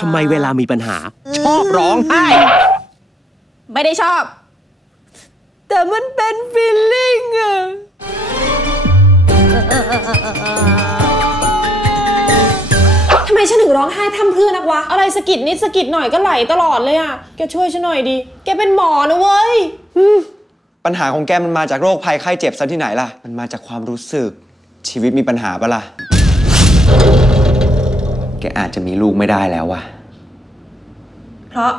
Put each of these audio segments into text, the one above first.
ทำไมเวลามีปัญหา ชอบร้องไห้ ไม่ได้ชอบ แต่มันเป็นฟีลลิ่งอะทำไมฉันถึงร้องไห้พร่ำเพรื่อนักวะ อะไรสะกิดนิดสะกิดหน่อยก็ไหลตลอดเลยอะแกช่วยฉันหน่อยดิแกเป็นหมอนะเว้ยปัญหาของแกมันมาจากโรคภัยไข้เจ็บซะที่ไหนล่ะ มันมาจากความรู้สึก ชีวิตมีปัญหาปะล่ะแกอาจจะมีลูกไม่ได้แล้ววะเพราะ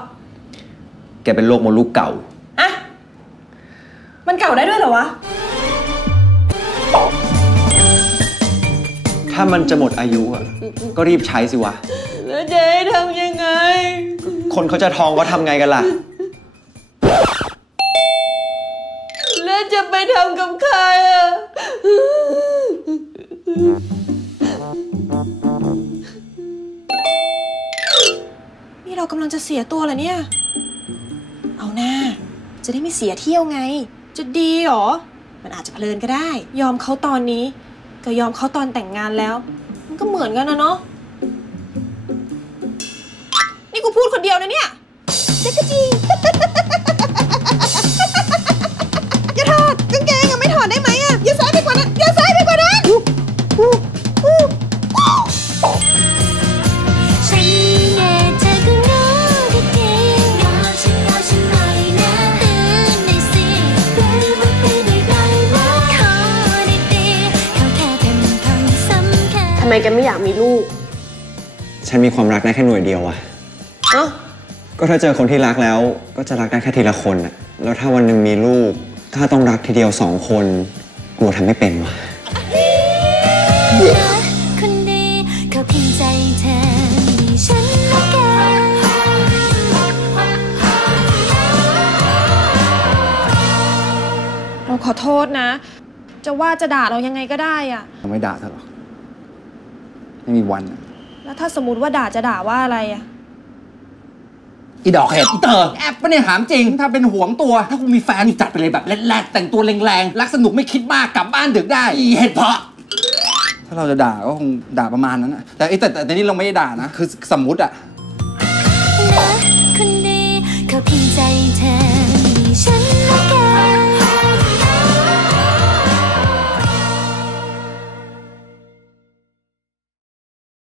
แกเป็นโรคมดลูกเก่า อะมันเก่าได้ด้วยเหรอวะ ถ้ามันจะหมดอายุอะก็รีบใช้สิวะ แล้วจะให้ทำยังไง คนเขาจะท้องก็ทำไงกันล่ะ แล้วจะไปทำกับใครอะ นี่เรากำลังจะเสียตัวเหรอเนี่ย เอาหน้า จะได้ไม่เสียเที่ยวไง จะดีหรอ มันอาจจะเพลินก็ได้ ยอมเขาตอนนี้ ก็ยอมเขาตอนแต่งงานแล้ว มันก็เหมือนกันนะเนาะ นี่กูพูดคนเดียวนะเนี่ยเจ๊กจีำคัญทำไมแกไม่อยากมีลูก ฉันมีความรักได้แค่หน่วยเดียวอะเอ้าก็ถ้าเจอคนที่รักแล้ว ก็จะรักได้แค่ทีละคนอะแล้วถ้าวันหนึ่งมีลูก ถ้าต้องรักทีเดียวสองคนกลัวทำไม่เป็นวะรักคนดีเขาเพียงใจเธอมีฉันและกันเราขอโทษนะ จะว่าจะด่าเรายังไงก็ได้อะเราไม่ด่าเธอหรอก ไม่มีวันอะแล้วถ้าสมมติว่าด่าจะด่าว่าอะไรอะอีดอกเห็ดอีเตอร์แอบปะเนี่ยถามจริง ถ้าเป็นห่วงตัว ถ้ากูมีแฟนนี่จัดไปเลยแบบแรดๆแต่งตัวแรงๆรักสนุกไม่คิดมากกลับบ้านดึกได้อีเห็ดเพาะ ถ้าเราจะด่าก็คงด่าประมาณนั้นนะแต่ไอ้แต่แต่แต่นี่เราไม่ได้ด่านะ คือสมมติอะ